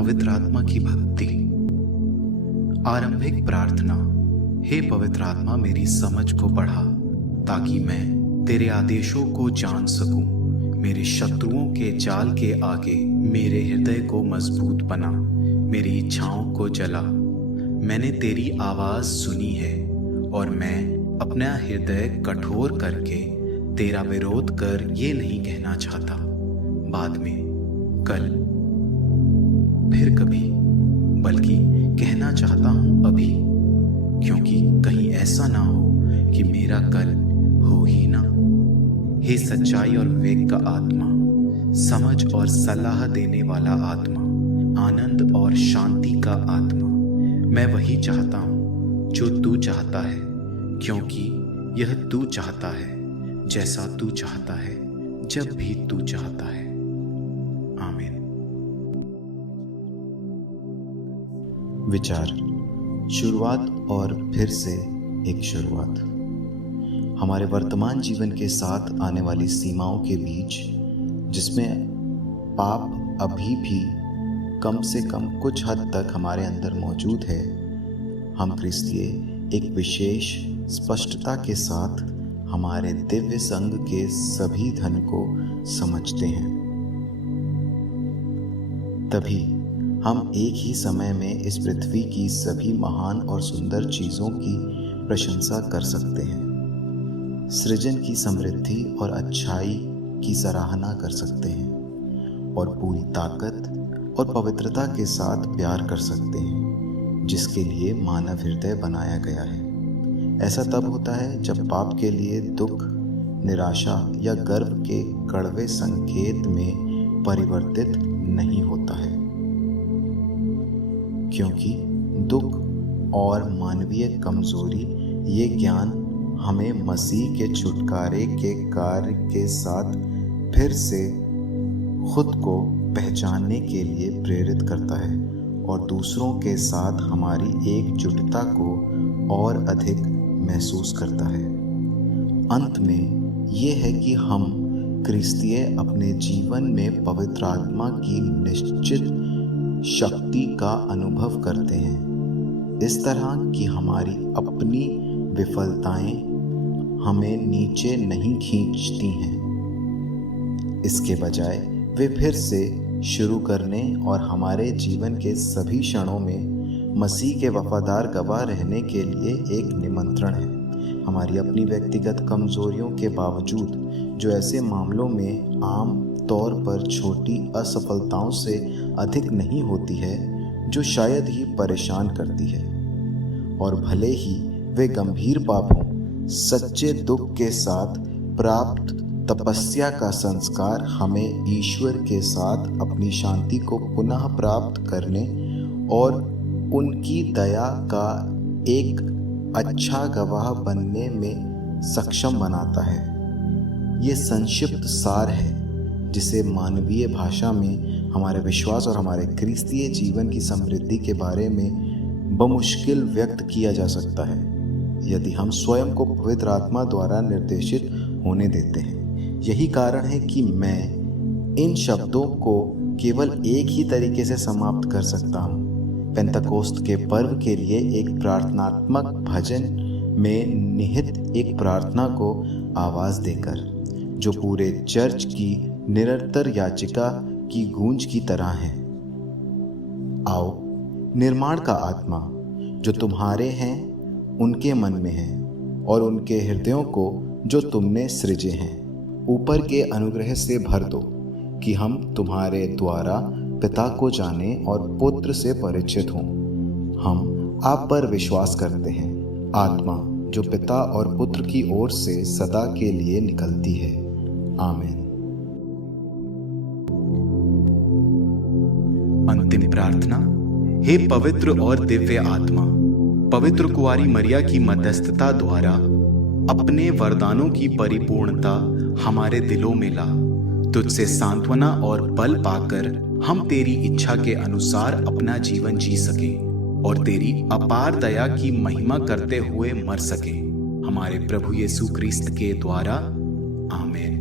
पवित्र आत्मा की भक्ति। आरंभिक प्रार्थना। हे पवित्र आत्मा, मेरी समझ को बढ़ा ताकि मैं तेरे आदेशों को जान सकूं। मेरे शत्रुओं के जाल के आगे मेरे हृदय को मजबूत बना, मेरी इच्छाओं को जला। मैंने तेरी आवाज सुनी है और मैं अपना हृदय कठोर करके तेरा विरोध कर ये नहीं कहना चाहता बाद में, कल, फिर कभी, बल्कि कहना चाहता हूं अभी, क्योंकि कहीं ऐसा ना हो कि मेरा कल हो ही ना। हे सच्चाई और विवेक का आत्मा, समझ और सलाह देने वाला आत्मा, आनंद और शांति का आत्मा, मैं वही चाहता हूं जो तू चाहता है, क्योंकि यह तू चाहता है, जैसा तू चाहता है, जब भी तू चाहता है। आमीन। विचार, शुरुआत और फिर से एक शुरुआत। हमारे वर्तमान जीवन के साथ आने वाली सीमाओं के बीच, जिसमें पाप अभी भी कम से कम कुछ हद तक हमारे अंदर मौजूद है, हम क्रिस्तीय एक विशेष स्पष्टता के साथ हमारे दिव्य संग के सभी धन को समझते हैं। तभी हम एक ही समय में इस पृथ्वी की सभी महान और सुंदर चीज़ों की प्रशंसा कर सकते हैं, सृजन की समृद्धि और अच्छाई की सराहना कर सकते हैं और पूरी ताकत और पवित्रता के साथ प्यार कर सकते हैं जिसके लिए मानव हृदय बनाया गया है। ऐसा तब होता है जब पाप के लिए दुख, निराशा या गर्व के कड़वे संकेत में परिवर्तित नहीं होता है, क्योंकि दुख और मानवीय कमजोरी ये ज्ञान हमें मसीह के छुटकारे के कार्य के साथ फिर से खुद को पहचानने के लिए प्रेरित करता है और दूसरों के साथ हमारी एकजुटता को और अधिक महसूस करता है। अंत में ये है कि हम क्रिस्तीय अपने जीवन में पवित्र आत्मा की निश्चित शक्ति का अनुभव करते हैं, इस तरह कि हमारी अपनी विफलताएं हमें नीचे नहीं खींचती हैं। इसके बजाय वे फिर से शुरू करने और हमारे जीवन के सभी क्षणों में मसीह के वफादार गवाह रहने के लिए एक निमंत्रण है। हमारी अपनी व्यक्तिगत कमजोरियों के बावजूद, जो ऐसे मामलों में आम तौर पर छोटी असफलताओं से अधिक नहीं होती है, जो शायद ही परेशान करती है, और भले ही वे गंभीर पाप हों, सच्चे दुख के साथ प्राप्त तपस्या का संस्कार हमें ईश्वर के साथ अपनी शांति को पुनः प्राप्त करने और उनकी दया का एक अच्छा गवाह बनने में सक्षम बनाता है। ये संक्षिप्त सार है जिसे मानवीय भाषा में हमारे विश्वास और हमारे क्रिस्तीय जीवन की समृद्धि के बारे में बमुश्किल व्यक्त किया जा सकता है यदि हम स्वयं को पवित्र आत्मा द्वारा निर्देशित होने देते हैं। यही कारण है कि मैं इन शब्दों को केवल एक ही तरीके से समाप्त कर सकता हूँ, पेंतकोस्त के पर्व के लिए एक प्रार्थनात्मक भजन में निहित एक प्रार्थना को आवाज़ देकर, जो पूरे चर्च की निरंतर याचिका की गूंज की तरह है। आओ, निर्माण का आत्मा जो तुम्हारे हैं उनके मन में है और उनके हृदयों को जो तुमने सृजे हैं ऊपर के अनुग्रह से भर दो, कि हम तुम्हारे द्वारा पिता को जाने और पुत्र से परिचित हों। हम आप पर विश्वास करते हैं, आत्मा जो पिता और पुत्र की ओर से सदा के लिए निकलती है। आमीन। अंतिम प्रार्थना। हे पवित्र और दिव्य आत्मा, पवित्र कुंवारी मरिया की मध्यस्थता द्वारा अपने वरदानों की परिपूर्णता हमारे दिलों में ला। तुझसे सांत्वना और बल पाकर हम तेरी इच्छा के अनुसार अपना जीवन जी सके और तेरी अपार दया की महिमा करते हुए मर सके। हमारे प्रभु यीशु क्रिस्त के द्वारा। आमीन।